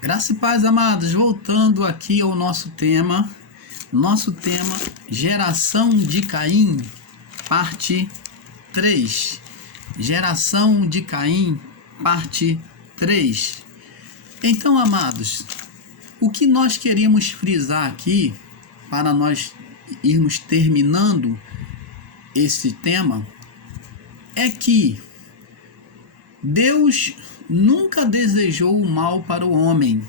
Graça e paz, amados, voltando aqui ao nosso tema, geração de Caim, parte 3. Geração de Caim, parte 3. Então, amados, o que nós queríamos frisar aqui, para nós irmos terminando esse tema, é que Deus nunca desejou o mal para o homem.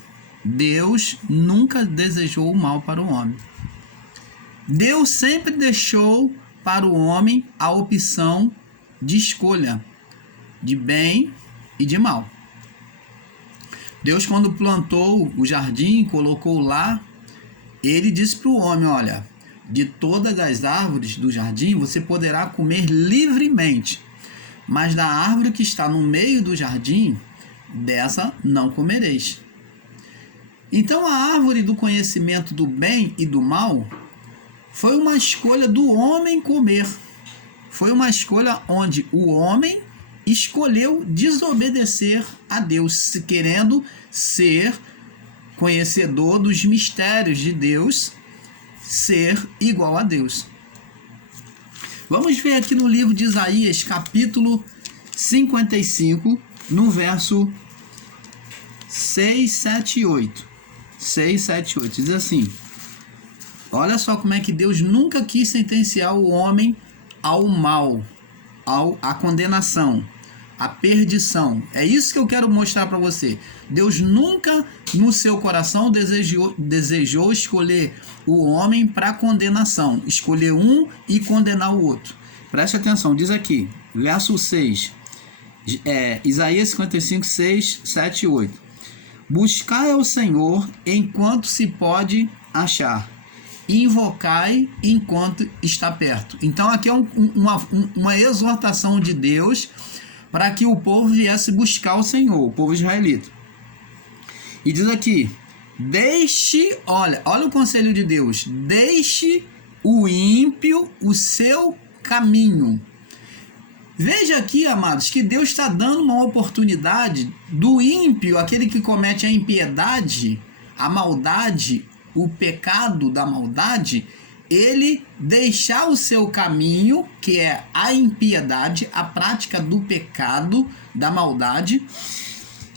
Deus nunca desejou o mal para o homem. Deus sempre deixou para o homem a opção de escolha de bem e de mal. Deus, quando plantou o jardim, colocou lá, ele disse para o homem: olha, de todas as árvores do jardim você poderá comer livremente, mas da árvore que está no meio do jardim, dessa não comereis. Então a árvore do conhecimento do bem e do mal foi uma escolha do homem comer. Foi uma escolha onde o homem escolheu desobedecer a Deus, querendo ser conhecedor dos mistérios de Deus, ser igual a Deus. Vamos ver aqui no livro de Isaías, capítulo 55, no verso 6, 7 e 8. 6, 7 e 8. Diz assim: olha só como é que Deus nunca quis sentenciar o homem ao mal, à condenação, à perdição. É isso que eu quero mostrar para você. Deus nunca no seu coração desejou escolher o homem para condenação, escolher um e condenar o outro. Preste atenção, diz aqui, verso 6, Isaías 55, 6, 7 e 8. Buscai ao Senhor enquanto se pode achar, invocai enquanto está perto. Então aqui é uma exortação de Deus para que o povo viesse buscar o Senhor, o povo israelita. E diz aqui: olha o conselho de Deus, deixe o ímpio o seu caminho. Veja aqui, amados, que Deus está dando uma oportunidade do ímpio, aquele que comete a impiedade, a maldade, o pecado da maldade, ele deixar o seu caminho, que é a impiedade, a prática do pecado, da maldade.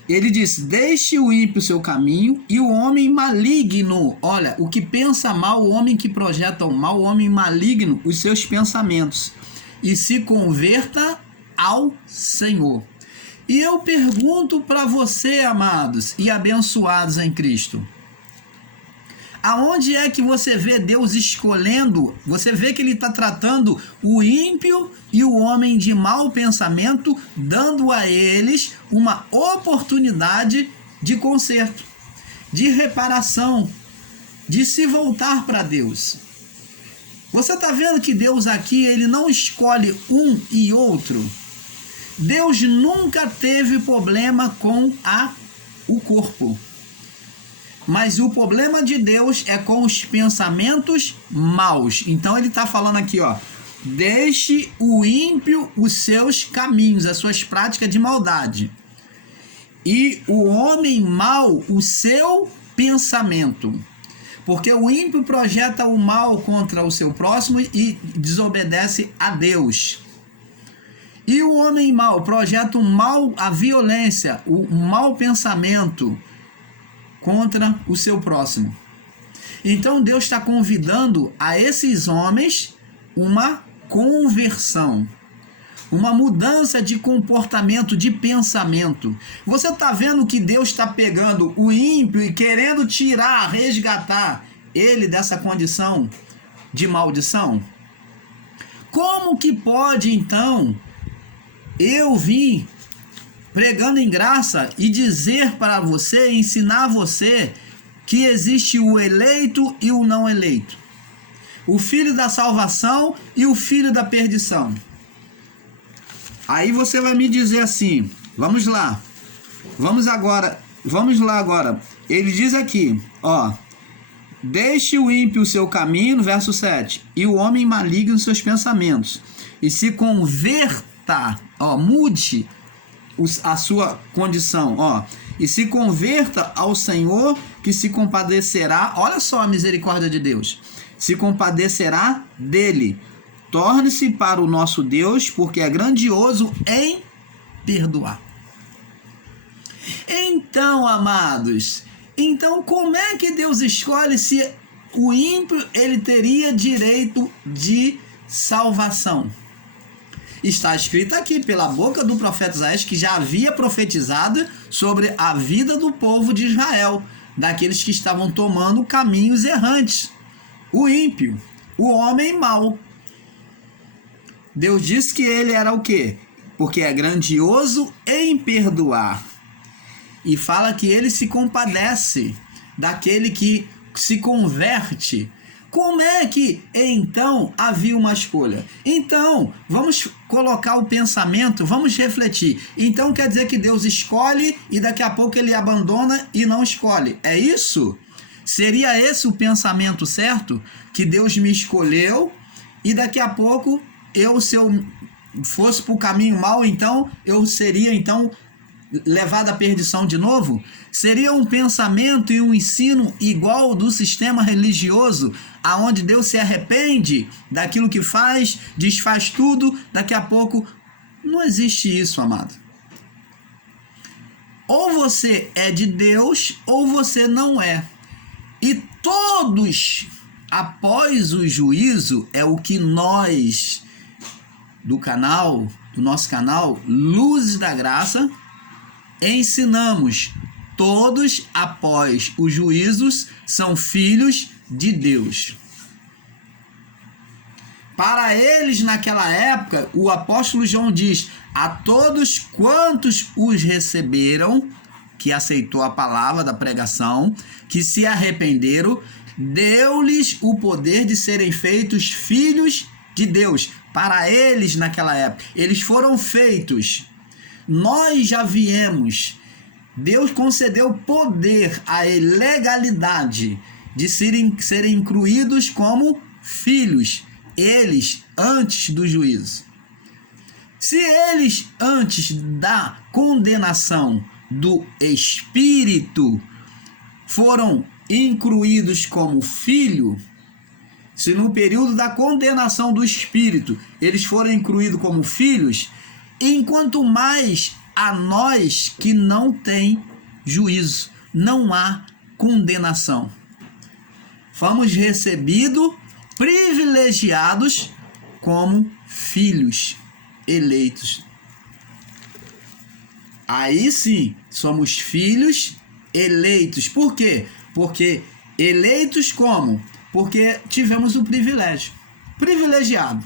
Ele diz: deixe o ímpio o seu caminho e o homem maligno, olha, o que pensa mal, o homem que projeta o mal, o homem maligno, os seus pensamentos, e se converta ao Senhor. E eu pergunto para você, amados e abençoados em Cristo, aonde é que você vê Deus escolhendo? Você vê que ele está tratando o ímpio e o homem de mau pensamento, dando a eles uma oportunidade de conserto, de reparação, de se voltar para Deus. Você está vendo que Deus aqui, ele não escolhe um e outro. Deus nunca teve problema com o corpo. Mas o problema de Deus é com os pensamentos maus. Então ele está falando aqui, ó: deixe o ímpio os seus caminhos, as suas práticas de maldade, e o homem mau o seu pensamento. Porque o ímpio projeta o mal contra o seu próximo e desobedece a Deus. E o homem mau projeta o mal, a violência, o mau pensamento contra o seu próximo. Então Deus está convidando a esses homens uma conversão, uma mudança de comportamento, de pensamento. Você está vendo que Deus está pegando o ímpio e querendo tirar, resgatar ele dessa condição de maldição? Como que pode então eu vir pregando em graça e dizer para você, ensinar você que existe o eleito e o não eleito, o filho da salvação e o filho da perdição? Aí você vai me dizer assim, vamos lá agora. Ele diz aqui, ó: deixe o ímpio o seu caminho, no verso 7, e o homem maligno seus pensamentos, e se converta, ó, mude a sua condição, ó, e se converta ao Senhor, que se compadecerá, olha só a misericórdia de Deus, se compadecerá dele. Torne-se para o nosso Deus, porque é grandioso em perdoar. Então, amados, como é que Deus escolhe se o ímpio ele teria direito de salvação? Está escrito aqui pela boca do profeta Isaías, que já havia profetizado sobre a vida do povo de Israel, daqueles que estavam tomando caminhos errantes. O ímpio, o homem mau. Deus disse que ele era o quê? Porque é grandioso em perdoar. E fala que ele se compadece daquele que se converte. Como é que, então, havia uma escolha? Então, vamos colocar o pensamento, vamos refletir. Então, quer dizer que Deus escolhe e daqui a pouco ele abandona e não escolhe. É isso? Seria esse o pensamento certo? Que Deus me escolheu e daqui a pouco, se eu fosse para o caminho mau, então, eu seria, levado à perdição de novo? Seria um pensamento e um ensino igual ao do sistema religioso, aonde Deus se arrepende daquilo que faz, desfaz tudo, daqui a pouco. Não existe isso, amado. Ou você é de Deus, ou você não é. E todos, após o juízo, é o que nós, do nosso canal Luzes da Graça, ensinamos. Todos, após os juízos, são filhos de Deus. Para eles, naquela época, o apóstolo João diz: a todos quantos os receberam, que aceitou a palavra da pregação, que se arrependeram, deu-lhes o poder de serem feitos filhos de Deus. Para eles, naquela época, eles foram feitos. Nós já viemos. Deus concedeu poder à legalidade de serem incluídos como filhos, eles antes do juízo. Se eles antes da condenação do Espírito foram incluídos como filho, se no período da condenação do Espírito eles foram incluídos como filhos, enquanto mais a nós que não tem juízo, não há condenação. Fomos recebidos, privilegiados como filhos eleitos. Aí sim, somos filhos eleitos. Por quê? Porque eleitos como? Porque tivemos o privilégio. Privilegiado.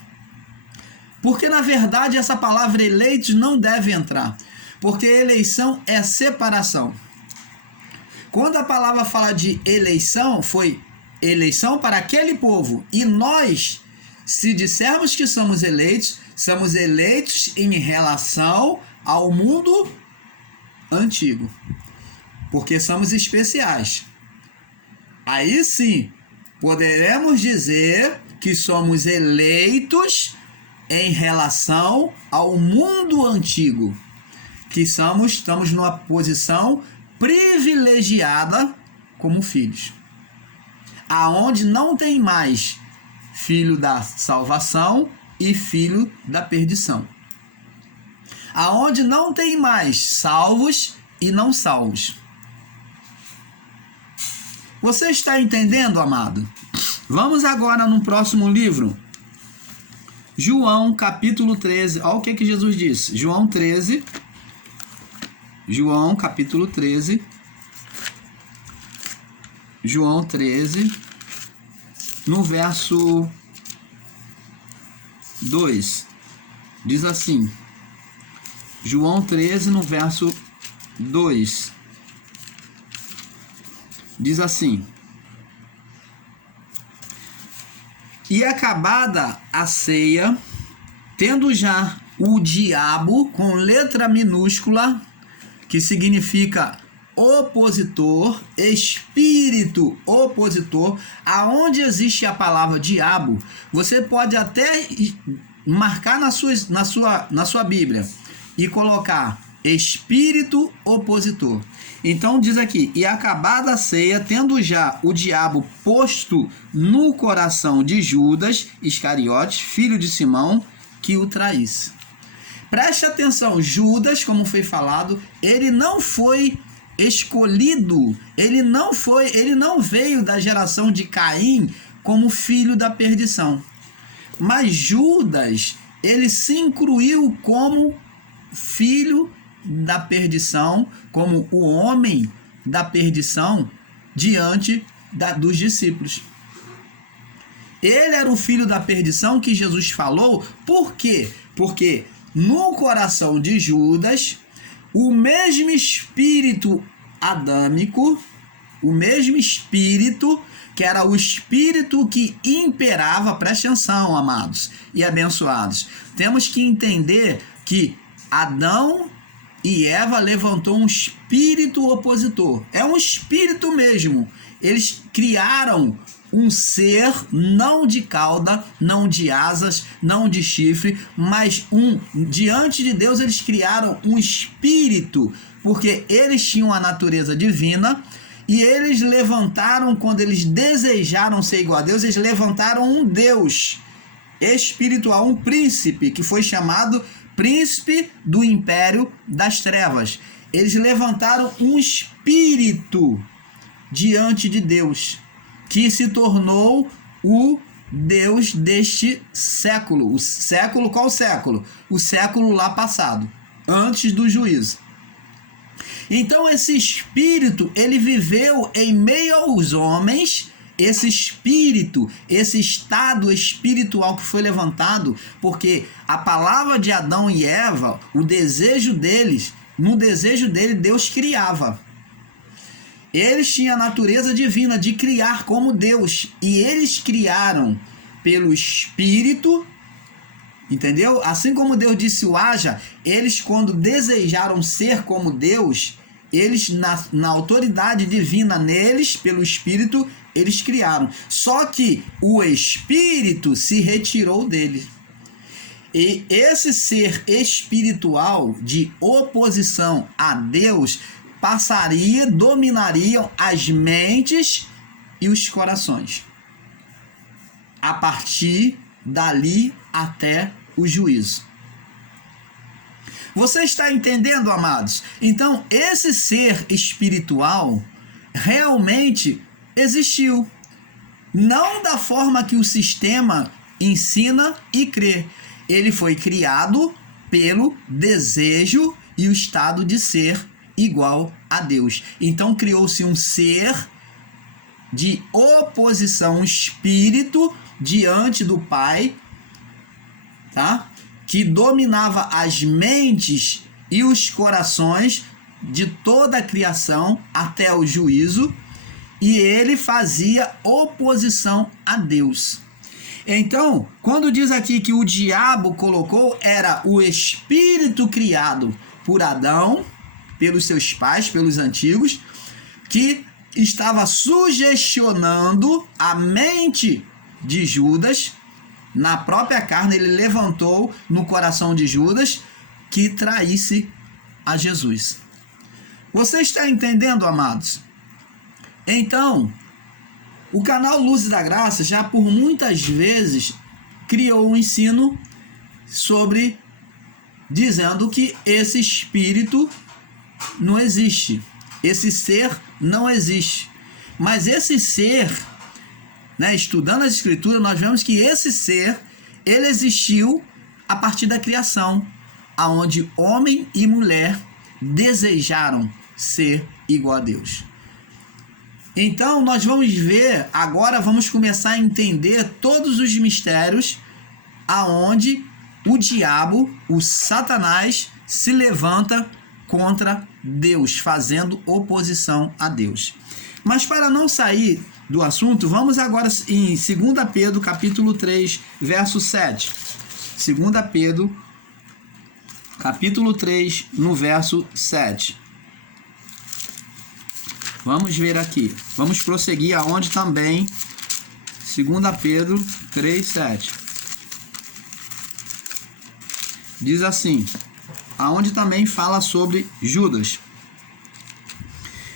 Porque, na verdade, essa palavra eleitos não deve entrar. Porque eleição é separação. Quando a palavra fala de eleição, foi eleição para aquele povo. E nós, se dissermos que somos eleitos em relação ao mundo antigo. Porque somos especiais. Aí sim, poderemos dizer que somos eleitos em relação ao mundo antigo, que estamos numa posição privilegiada como filhos, aonde não tem mais filho da salvação e filho da perdição, aonde não tem mais salvos e não salvos. Você está entendendo, amado? Vamos agora no próximo livro, João capítulo 13. Olha o que Jesus disse. João capítulo 13. João 13, no verso 2. Diz assim. João 13, no verso 2. Diz assim: e acabada a ceia, tendo já o diabo, com letra minúscula, que significa opositor, espírito opositor, aonde existe a palavra diabo, você pode até marcar na sua Bíblia e colocar espírito opositor. Então diz aqui, e acabada a ceia, tendo já o diabo posto no coração de Judas Iscariotes, filho de Simão, que o traísse. Preste atenção, Judas, como foi falado, ele não foi escolhido, ele não veio da geração de Caim como filho da perdição. Mas Judas, ele se incluiu como filho da perdição, como o homem da perdição diante dos discípulos. Ele era o filho da perdição que Jesus falou. Por quê? Porque no coração de Judas, o mesmo espírito adâmico, o mesmo espírito, que era o espírito que imperava, preste atenção, amados e abençoados. Temos que entender que Adão e Eva levantou um espírito opositor. É um espírito mesmo. Eles criaram um ser não de cauda, não de asas, não de chifre, mas diante de Deus eles criaram um espírito, porque eles tinham a natureza divina e eles levantaram, quando eles desejaram ser igual a Deus, eles levantaram um Deus espiritual, um príncipe, que foi chamado príncipe do império das trevas. Eles levantaram um espírito diante de Deus, que se tornou o Deus deste século. O século, qual século? O século lá passado, antes do juízo. Então esse espírito, ele viveu em meio aos homens. Esse espírito, esse estado espiritual que foi levantado, porque a palavra de Adão e Eva, o desejo deles, no desejo dele, Deus criava. Eles tinham a natureza divina de criar como Deus, e eles criaram pelo Espírito, entendeu? Assim como Deus disse o haja, eles, quando desejaram ser como Deus, eles, na autoridade divina neles, pelo Espírito, eles criaram. Só que o Espírito se retirou deles. E esse ser espiritual de oposição a Deus dominariam as mentes e os corações, a partir dali até o juízo. Você está entendendo, amados? Então, esse ser espiritual realmente existiu. Não da forma que o sistema ensina e crê. Ele foi criado pelo desejo e o estado de ser igual a Deus. Então criou-se um ser de oposição, um espírito diante do Pai, tá? Que dominava as mentes e os corações de toda a criação até o juízo, e ele fazia oposição a Deus. Então, quando diz aqui que o diabo colocou, era o espírito criado por Adão, pelos seus pais, pelos antigos, que estava sugestionando a mente de Judas. Na própria carne, ele levantou no coração de Judas que traísse a Jesus. Você está entendendo, amados? Então, o canal Luzes da Graça já por muitas vezes criou um ensino sobre, dizendo que esse espírito não existe, esse ser não existe. Mas esse ser, né, estudando as escrituras, nós vemos que esse ser, ele existiu a partir da criação, aonde homem e mulher desejaram ser igual a Deus. Então nós vamos ver, agora vamos começar a entender todos os mistérios aonde o diabo, o Satanás, se levanta contra Deus, fazendo oposição a Deus. Mas para não sair do assunto, vamos agora em 2 Pedro, capítulo 3, verso 7. 2 Pedro, capítulo 3, no verso 7. Vamos ver aqui. Vamos prosseguir aonde também. 2 Pedro 3, 7. Diz assim: aonde também fala sobre Judas.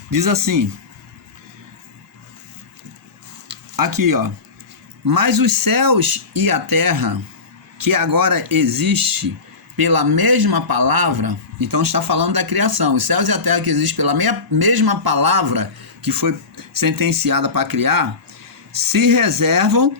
Diz assim, aqui ó, mas os céus e a terra, que agora existe pela mesma palavra, então está falando da criação, os céus e a terra que existe pela mesma palavra que foi sentenciada para criar, se reservam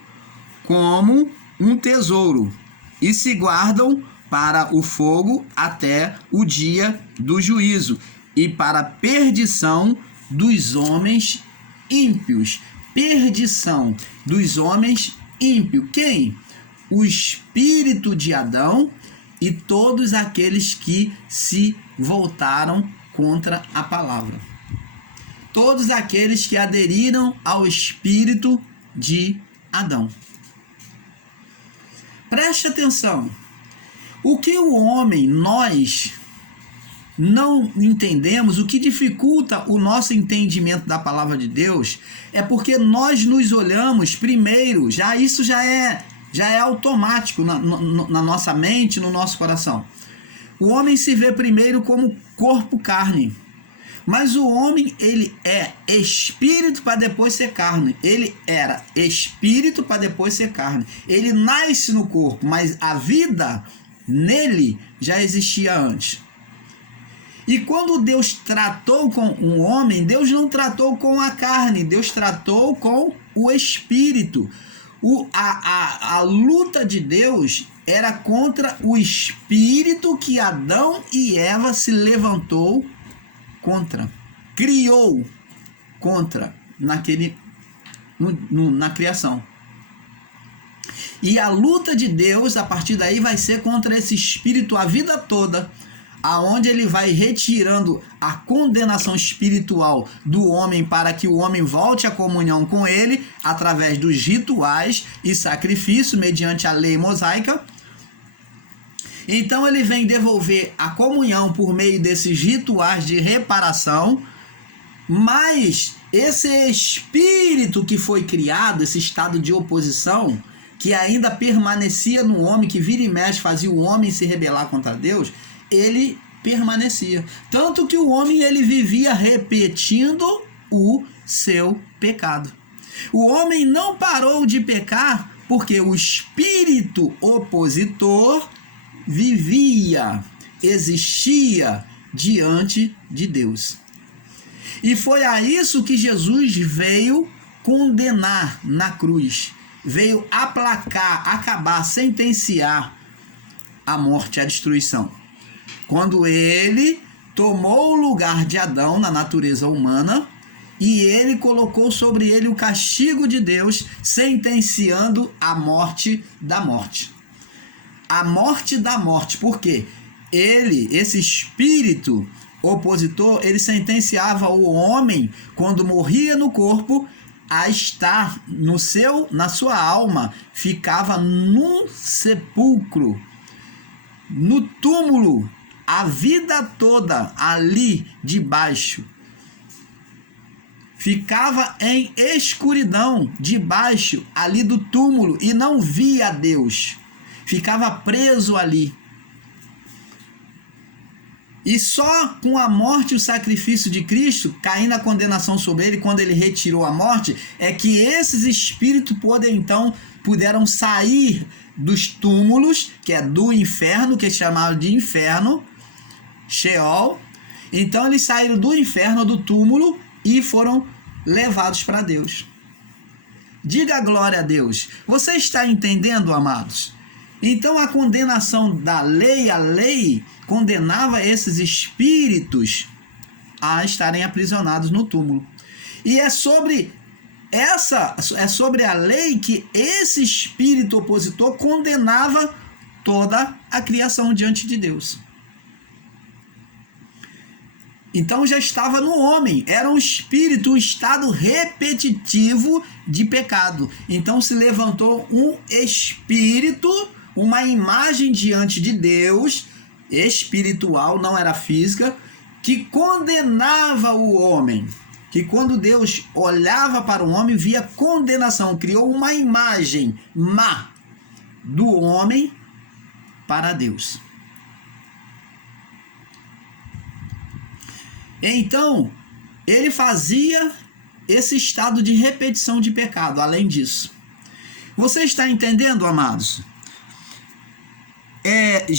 como um tesouro e se guardam para o fogo até o dia do juízo e para a perdição dos homens ímpios. Perdição dos homens ímpios. Quem? O espírito de Adão e todos aqueles que se voltaram contra a palavra. Todos aqueles que aderiram ao espírito de Adão. Preste atenção. O que o homem, nós, não entendemos, o que dificulta o nosso entendimento da palavra de Deus, é porque nós nos olhamos primeiro, isso já é automático na nossa mente, no nosso coração. O homem se vê primeiro como corpo carne. Mas o homem, ele é espírito para depois ser carne. Ele era espírito para depois ser carne. Ele nasce no corpo, mas a vida nele já existia antes. E quando Deus tratou com um homem, Deus não tratou com a carne, Deus tratou com o espírito. A luta de Deus era contra o espírito que Adão e Eva se levantou contra, criou contra na criação. E a luta de Deus a partir daí vai ser contra esse espírito a vida toda, aonde ele vai retirando a condenação espiritual do homem para que o homem volte à comunhão com ele através dos rituais e sacrifício mediante a lei mosaica. Então ele vem devolver a comunhão por meio desses rituais de reparação, mas esse espírito que foi criado, esse estado de oposição, que ainda permanecia no homem, que vira e mexe fazia o homem se rebelar contra Deus, ele permanecia. Tanto que o homem ele vivia repetindo o seu pecado. O homem não parou de pecar porque o espírito opositor existia diante de Deus. E foi a isso que Jesus veio condenar na cruz. Veio aplacar, acabar, sentenciar a morte e a destruição. Quando ele tomou o lugar de Adão na natureza humana e ele colocou sobre ele o castigo de Deus, sentenciando a morte da morte. A morte da morte, porque esse espírito opositor, ele sentenciava o homem, quando morria no corpo, a estar na sua alma, ficava num sepulcro, no túmulo, a vida toda ali debaixo. Ficava em escuridão, debaixo ali do túmulo, e não via Deus. Ficava preso ali. E só com a morte e o sacrifício de Cristo, caindo a condenação sobre ele, quando ele retirou a morte, é que esses espíritos puderam sair dos túmulos, que é do inferno, que é chamado de inferno, Sheol. Então eles saíram do inferno, do túmulo, e foram levados para Deus. Diga glória a Deus. Você está entendendo, amados? Então a condenação da lei, a lei condenava esses espíritos a estarem aprisionados no túmulo. E é sobre a lei que esse espírito opositor condenava toda a criação diante de Deus. Então já estava no homem, era um espírito, um estado repetitivo de pecado. Então se levantou um espírito, uma imagem diante de Deus, espiritual, não era física, que condenava o homem. Que quando Deus olhava para o homem, via condenação, criou uma imagem má do homem para Deus. Então, ele fazia esse estado de repetição de pecado, além disso. Você está entendendo, amados? Em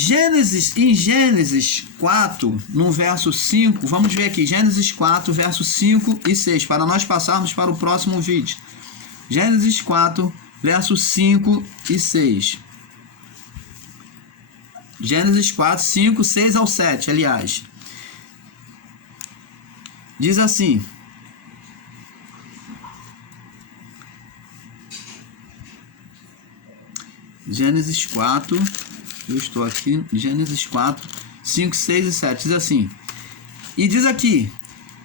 Gênesis 4, no verso 5, vamos ver aqui, Gênesis 4, versos 5 e 6, para nós passarmos para o próximo vídeo. Gênesis 4, versos 5 e 6. Gênesis 4, 5, 6 ao 7, aliás. Diz assim: Gênesis 4, eu estou aqui, Gênesis 4, 5, 6 e 7, diz assim, e diz aqui,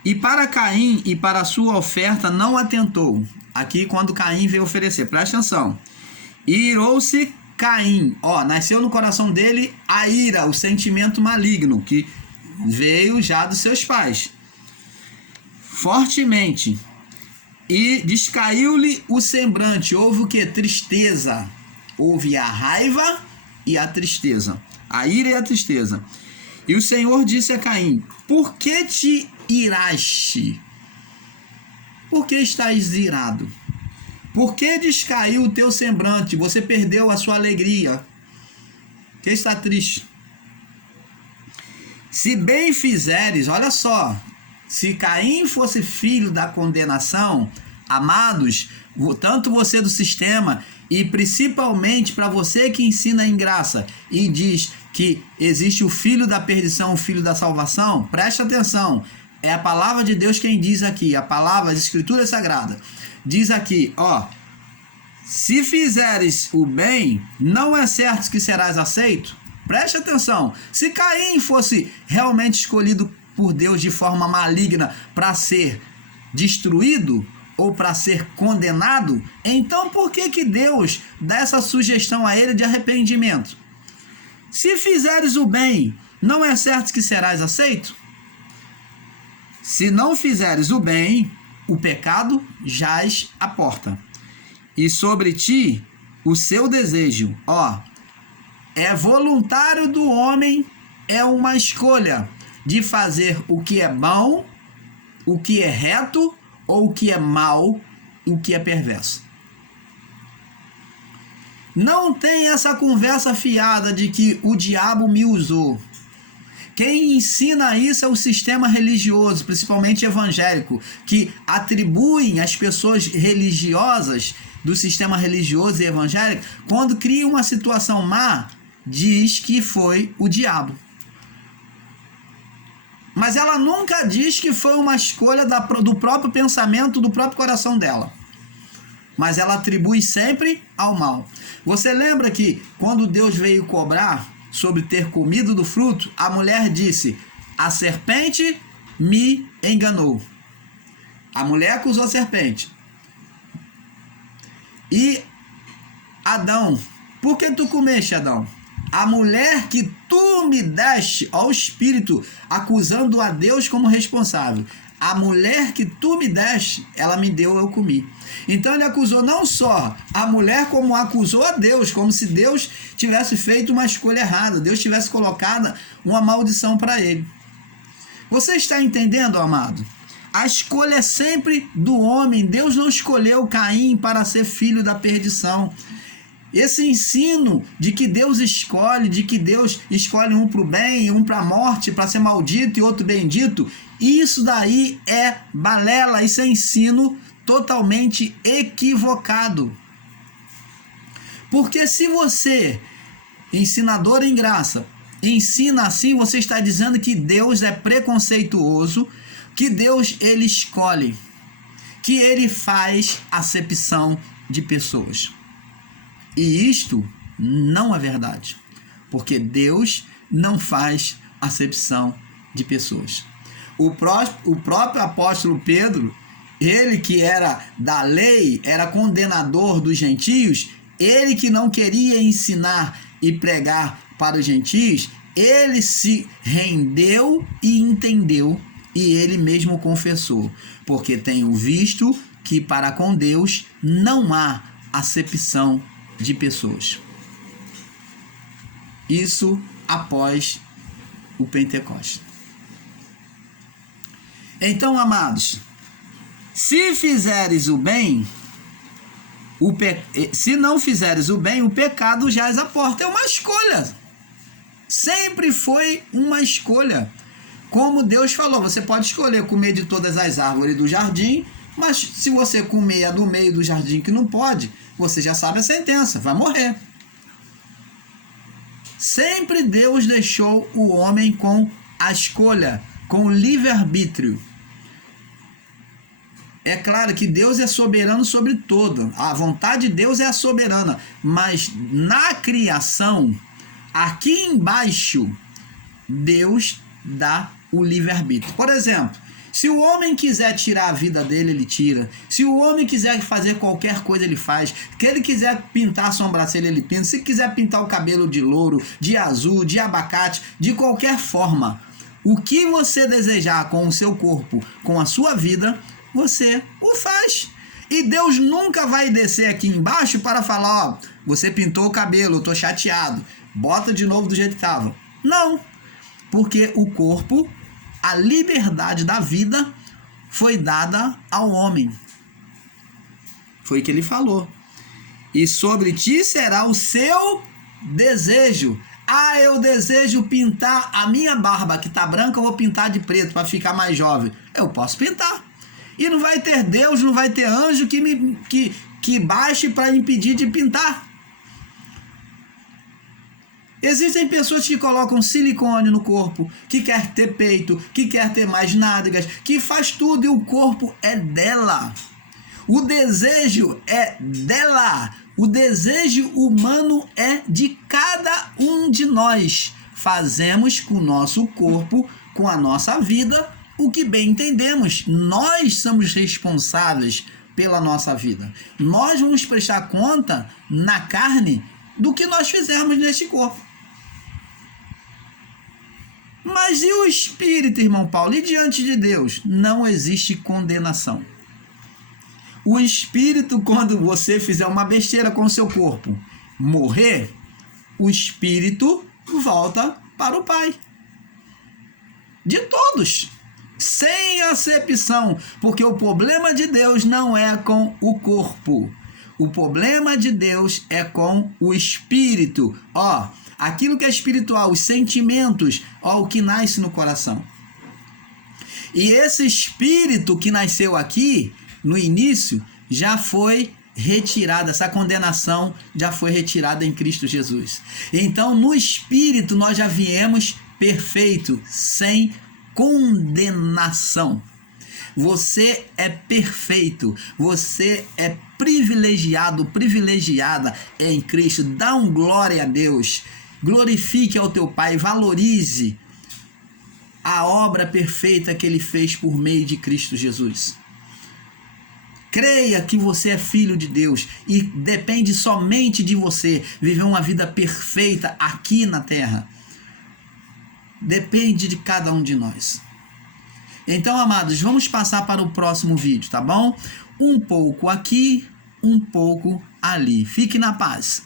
e para Caim e para a sua oferta não atentou. Aqui quando Caim veio oferecer, presta atenção, e irou-se Caim, nasceu no coração dele a ira, o sentimento maligno, que veio já dos seus pais, fortemente, e descaiu-lhe o semblante, houve o que? Tristeza, houve a raiva e a tristeza, a ira e a tristeza. E o Senhor disse a Caim: por que te iraste? Por que estás irado? Por que descaiu o teu semblante? Você perdeu a sua alegria. Por que está triste? Se bem fizeres, olha só, se Caim fosse filho da condenação, amados, tanto você do sistema e principalmente para você que ensina em graça e diz que existe o filho da perdição, o filho da salvação, preste atenção, é a palavra de Deus quem diz aqui, a palavra, as escrituras sagradas, diz aqui, se fizeres o bem, não é certo que serás aceito? Preste atenção, se Caim fosse realmente escolhido por Deus de forma maligna para ser destruído ou para ser condenado, então por que Deus dá essa sugestão a ele de arrependimento? Se fizeres o bem, não é certo que serás aceito? Se não fizeres o bem, o pecado jaz à porta, e sobre ti o seu desejo, é voluntário do homem, é uma escolha de fazer o que é bom, o que é reto, ou o que é mal, o que é perverso. Não tem essa conversa fiada de que o diabo me usou. Quem ensina isso é o sistema religioso, principalmente evangélico, que atribuem às pessoas religiosas do sistema religioso e evangélico, quando cria uma situação má, diz que foi o diabo. Mas ela nunca diz que foi uma escolha do próprio pensamento, do próprio coração dela. Mas ela atribui sempre ao mal. Você lembra que quando Deus veio cobrar sobre ter comido do fruto, a mulher disse: a serpente me enganou. A mulher acusou a serpente. E Adão: por que tu comeste, Adão? A mulher que tu me deste, ao Espírito, acusando a Deus como responsável. A mulher que tu me deste, ela me deu, eu comi. Então ele acusou não só a mulher, como acusou a Deus, como se Deus tivesse feito uma escolha errada, Deus tivesse colocado uma maldição para ele. Você está entendendo, amado? A escolha é sempre do homem. Deus não escolheu Caim para ser filho da perdição. Esse ensino de que Deus escolhe, um para o bem, um para a morte, para ser maldito e outro bendito, isso daí é balela, isso é ensino totalmente equivocado. Porque se você, ensinador em graça, ensina assim, você está dizendo que Deus é preconceituoso, que Deus ele escolhe, que ele faz acepção de pessoas. E isto não é verdade, porque Deus não faz acepção de pessoas. O próprio apóstolo Pedro, ele que era da lei, era condenador dos gentios, ele que não queria ensinar e pregar para os gentios, ele se rendeu e entendeu, e ele mesmo confessou, porque tenho visto que para com Deus não há acepção de pessoas. Isso após o Pentecostes. Então, amados, se fizeres o bem, se não fizeres o bem, o pecado jaz à porta. É uma escolha. Sempre foi uma escolha. Como Deus falou, você pode escolher comer de todas as árvores do jardim, mas se você comer a do meio do jardim que não pode, você já sabe a sentença, vai morrer. Sempre Deus deixou o homem com a escolha, com o livre-arbítrio. É claro que Deus é soberano sobre tudo. A vontade de Deus é a soberana. Mas na criação, aqui embaixo, Deus dá o livre-arbítrio. Por exemplo, se o homem quiser tirar a vida dele, ele tira. Se o homem quiser fazer qualquer coisa, ele faz. Se ele quiser pintar a sobrancelha, ele pinta. Se quiser pintar o cabelo de louro, de azul, de abacate, de qualquer forma, o que você desejar com o seu corpo, com a sua vida, você o faz. E Deus nunca vai descer aqui embaixo para falar, ó, você pintou o cabelo, eu tô chateado, bota de novo do jeito que estava. Não, porque o corpo, a liberdade da vida foi dada ao homem. Foi o que ele falou. E sobre ti será o seu desejo. Ah, eu desejo pintar a minha barba, que tá branca, eu vou pintar de preto para ficar mais jovem. Eu posso pintar. E não vai ter Deus, não vai ter anjo que baixe para impedir de pintar. Existem pessoas que colocam silicone no corpo, que quer ter peito, que quer ter mais nádegas, que faz tudo e o corpo é dela. O desejo é dela. O desejo humano é de cada um de nós. Fazemos com o nosso corpo, com a nossa vida, o que bem entendemos. Nós somos responsáveis pela nossa vida. Nós vamos prestar conta na carne do que nós fizermos neste corpo. Mas e o espírito, irmão Paulo? E diante de Deus? Não existe condenação. O espírito, quando você fizer uma besteira com o seu corpo, morrer, o espírito volta para o Pai. De todos. Sem acepção, porque o problema de Deus não é com o corpo. O problema de Deus é com o espírito. Ó, aquilo que é espiritual, os sentimentos, ó, o que nasce no coração. E esse espírito que nasceu aqui, no início, já foi retirada, essa condenação já foi retirada em Cristo Jesus. Então, no espírito, nós já viemos perfeito, sem condenação. Você é perfeito, você é privilegiado, privilegiada em Cristo. Dá um glória a Deus, glorifique ao teu Pai, valorize a obra perfeita que Ele fez por meio de Cristo Jesus. Creia que você é filho de Deus e depende somente de você viver uma vida perfeita aqui na terra. Depende de cada um de nós. Então, amados, vamos passar para o próximo vídeo, tá bom? Um pouco aqui, um pouco ali. Fique na paz.